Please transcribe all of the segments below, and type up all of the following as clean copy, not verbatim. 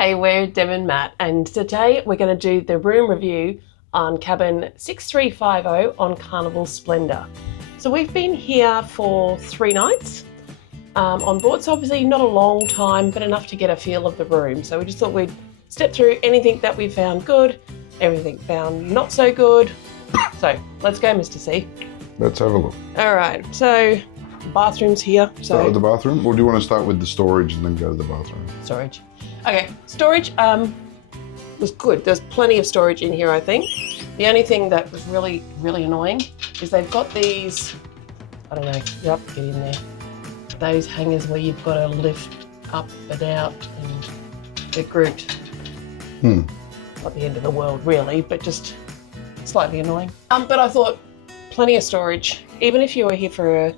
Hey, we're Dem and Matt, and today we're going to do the room review on cabin 6350 on Carnival Splendor. So we've been here for 3 nights on board, so obviously not a long time, but enough to get a feel of the room. So we just thought we'd step through anything that we found good, everything found not so good. So let's go, Mr. C. Let's have a look. All right, so bathrooms here. Start with the bathroom, or do you want to start with the storage and then go to the bathroom? Storage. Okay, storage was good. There's plenty of storage in here, I think. The only thing that was really, really annoying is they've got these, I don't know, yep, get in there. Those hangers where you've got to lift up and out and they're grouped. Not the end of the world really, but just slightly annoying. But I thought plenty of storage. Even if you were here for a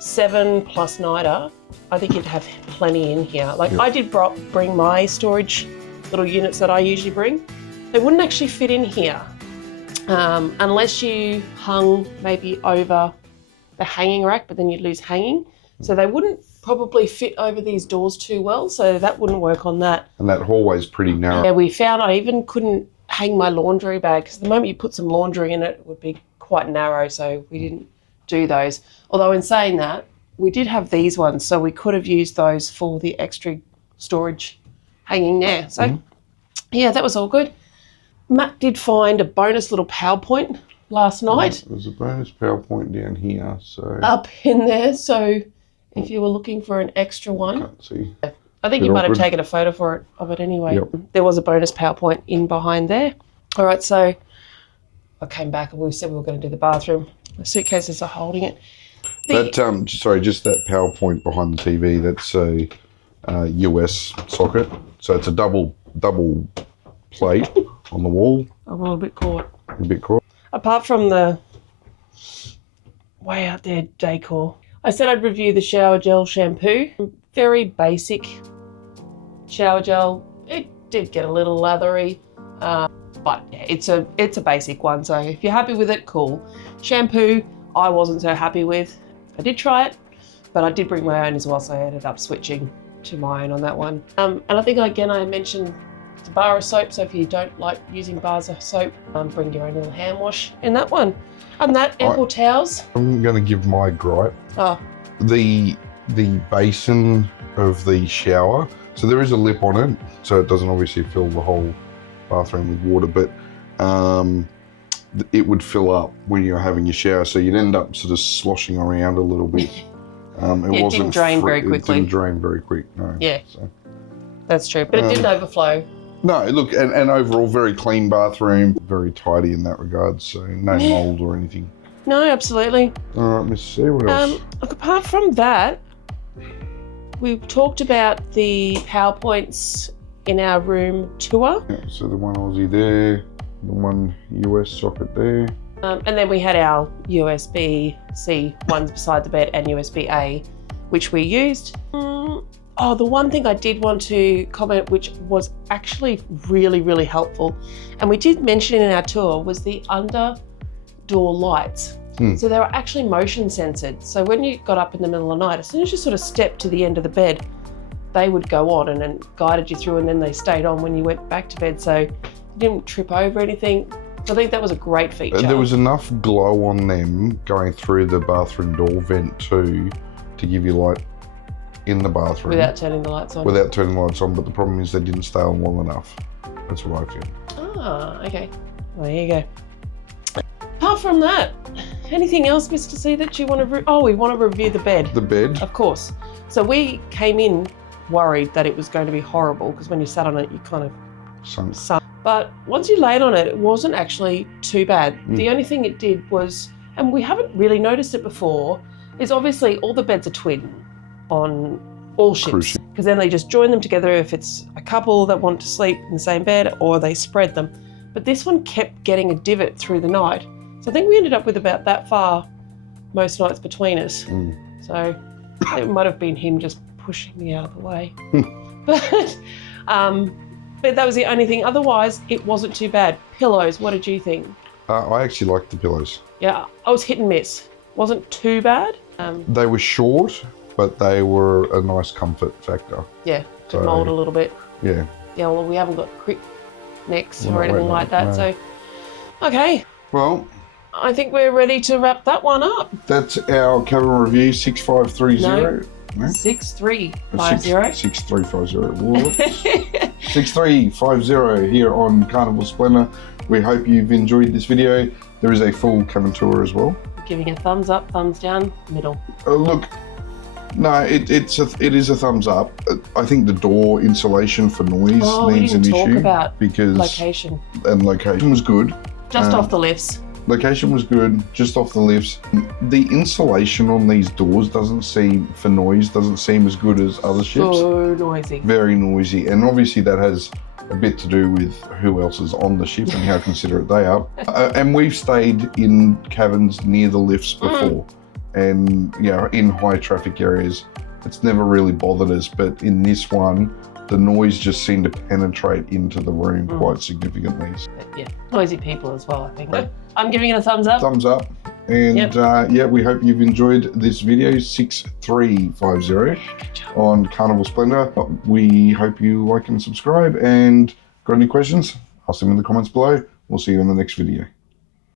7+ nighter, I think you'd have plenty in here. Like yep. I did bring my storage little units that I usually bring. They wouldn't actually fit in here unless you hung maybe over the hanging rack, but then you'd lose hanging. So they wouldn't probably fit over these doors too well, so that wouldn't work on that. And that hallway's pretty narrow. Yeah, we found I even couldn't hang my laundry bag because the moment you put some laundry in it, it would be quite narrow, so we didn't do those. Although in saying that, we did have these ones, so we could have used those for the extra storage hanging there. So yeah, that was all good. Matt did find a bonus little PowerPoint last night. There's a bonus PowerPoint down here, so up in there. So if you were looking for an extra one, can't see. I think you might have taken a photo of it anyway. Yep. There was a bonus PowerPoint in behind there. All right, so I came back and we said we were going to do the bathroom. The suitcases are holding it. Sorry, just that PowerPoint behind the TV, that's a US socket. So it's a double plate on the wall. I'm a little bit caught. A bit caught. Apart from the way out there Decor, I said I'd review the shower gel shampoo. Very basic shower gel. It did get a little lathery, but yeah, it's a basic one. So if you're happy with it, cool. Shampoo, I wasn't so happy with. I did try it, but I did bring my own as well, so I ended up switching to my own on that one. And I think again I mentioned it's a bar of soap, so if you don't like using bars of soap, bring your own little hand wash in that one. And that ample towels. I'm going to give my gripe. Oh. The basin of the shower, so there is a lip on it, so it doesn't obviously fill the whole bathroom with water, but it would fill up when you're having your shower, so you'd end up sort of sloshing around a little bit. It didn't drain very quickly. It didn't drain very quick, no. Yeah, so. That's true, but it didn't overflow. No, look, and overall very clean bathroom, very tidy in that regard, so no mould or anything. No, absolutely. All right, Miss C, what else? Look, apart from that, we talked about the PowerPoints in our room tour. Yeah, so the one Aussie there, the one US socket there. And then we had our USB-C ones beside the bed and USB-A, which we used. Oh, the one thing I did want to comment, which was actually really, really helpful, and we did mention in our tour, was the under door lights. So they were actually motion censored. So when you got up in the middle of the night, as soon as you sort of stepped to the end of the bed, they would go on and then guided you through, and then they stayed on when you went back to bed. So you didn't trip over anything. So I think that was a great feature. There was enough glow on them going through the bathroom door vent too to give you light in the bathroom. Without turning the lights on. Without turning the lights on, but the problem is they didn't stay on long enough. That's what I feel. Ah, okay. Well, there you go. Apart from that, anything else, Mr. C, that you want to we want to review the bed. The bed? Of course. So we came in worried that it was going to be horrible because when you sat on it, you kind of sunk. But once you laid on it, it wasn't actually too bad. The only thing it did was, and we haven't really noticed it before, is obviously all the beds are twin on all ships, because then they just join them together if it's a couple that want to sleep in the same bed, or they spread them. But this one kept getting a divot through the night. So I think we ended up with about that far most nights between us. So it might have been him just pushing me out of the way. But that was the only thing. Otherwise, it wasn't too bad. Pillows, what did you think? I actually liked the pillows. Yeah, I was hit and miss. Wasn't too bad. They were short, but they were a nice comfort factor. Yeah, to mould a little bit. Yeah. Yeah, well, we haven't got quick necks We're or not anything waiting like on it, that. So, okay, Well, I think we're ready to wrap that one up. that's our cabin review 6530. No? 6350. 6350. Whoops. 6350 here on Carnival Splendor. We hope you've enjoyed this video. There is a full cabin tour as well. Giving a thumbs up, thumbs down, middle. Look, no, it is a thumbs up. I think the door insulation for noise needs an issue about because location. And location was good. Just off the lifts. Location was good, just off the lifts. The insulation on these doors doesn't seem as good as other ships. So noisy. Very noisy, and obviously that has a bit to do with who else is on the ship and how considerate they are. And we've stayed in cabins near the lifts before, and in high traffic areas, it's never really bothered us. But in this one, the noise just seemed to penetrate into the room quite significantly. But yeah, noisy people as well, I think. Right. I'm giving it a thumbs up. Thumbs up. And we hope you've enjoyed this video, 6350 on Carnival Splendor. We hope you like and subscribe, and got any questions? Ask them in the comments below. We'll see you in the next video.